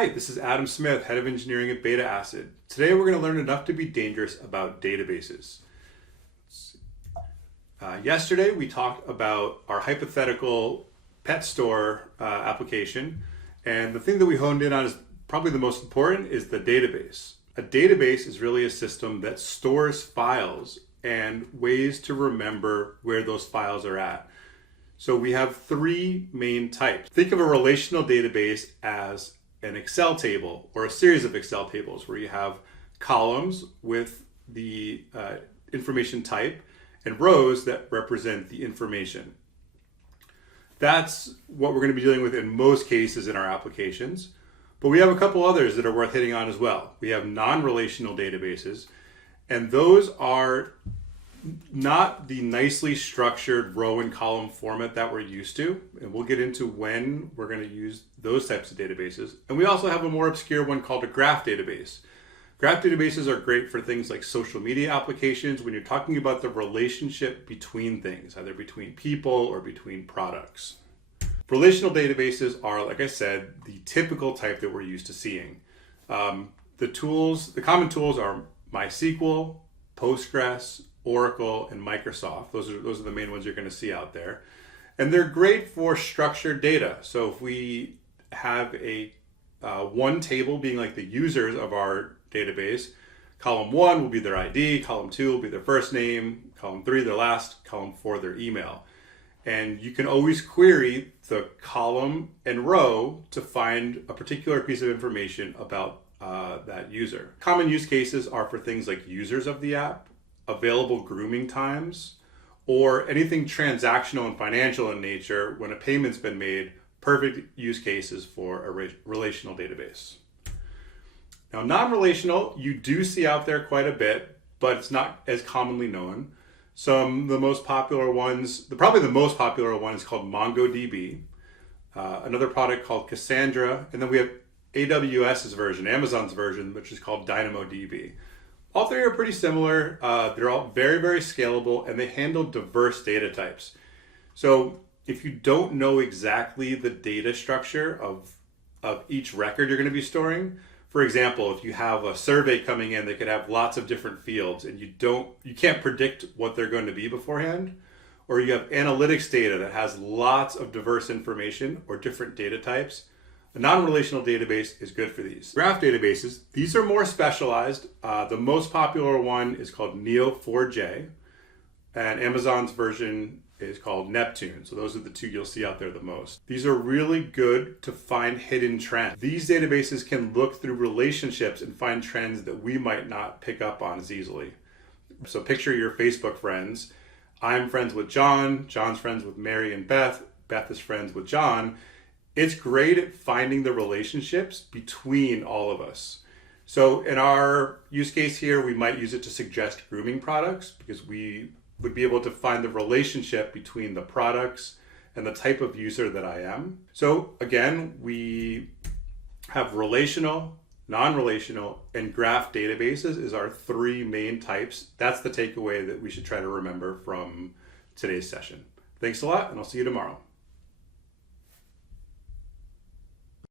Hi, this is Adam Smith, Head of Engineering at Beta Acid. Today we're going to learn enough to be dangerous about databases. Yesterday we talked about our hypothetical pet store application, and the thing that we honed in on is probably the most important is the database. A database is really a system that stores files and ways to remember where those files are at. So we have three main types. Think of a relational database as an Excel table or a series of Excel tables where you have columns with the information type and rows that represent the information. That's what we're going to be dealing with in most cases in our applications. But we have a couple others that are worth hitting on as well. We have non-relational databases, and those are not the nicely structured row and column format that we're used to. And we'll get into when we're going to use those types of databases. And we also have a more obscure one called a graph database. Graph databases are great for things like social media applications when you're talking about the relationship between things, either between people or between products. Relational databases are, like I said, the typical type that we're used to seeing. The common tools are MySQL, Postgres, Oracle, and Microsoft. Those are the main ones you're going to see out there. And they're great for structured data. So if we have a one table being like the users of our database, column 1 will be their ID, column 2 will be their first name, column 3 their last, column 4 their email. And you can always query the column and row to find a particular piece of information about that user. Common use cases are for things like users of the app, available grooming times, or anything transactional and financial in nature when a payment's been made. Perfect use cases for a relational database. Now, non-relational, you do see out there quite a bit, but it's not as commonly known. Some of the most popular ones, probably the most popular one is called MongoDB, another product called Cassandra, and then we have AWS's version, Amazon's version, which is called DynamoDB. All three are pretty similar. They're all very, very scalable, and they handle diverse data types. So if you don't know exactly the data structure of each record you're going to be storing, for example, if you have a survey coming in that could have lots of different fields and you can't predict what they're going to be beforehand, or you have analytics data that has lots of diverse information or different data types, a non-relational database is good for these. Graph databases, these are more specialized. The most popular one is called Neo4j, and Amazon's version is called Neptune. So those are the two you'll see out there the most. These are really good to find hidden trends. These databases can look through relationships and find trends that we might not pick up on as easily. So picture your Facebook friends. I'm friends with John, John's friends with Mary and Beth, Beth is friends with John. It's great at finding the relationships between all of us. So in our use case here, we might use it to suggest grooming products because we would be able to find the relationship between the products and the type of user that I am. So again, we have relational, non-relational, and graph databases is our three main types. That's the takeaway that we should try to remember from today's session. Thanks a lot, and I'll see you tomorrow.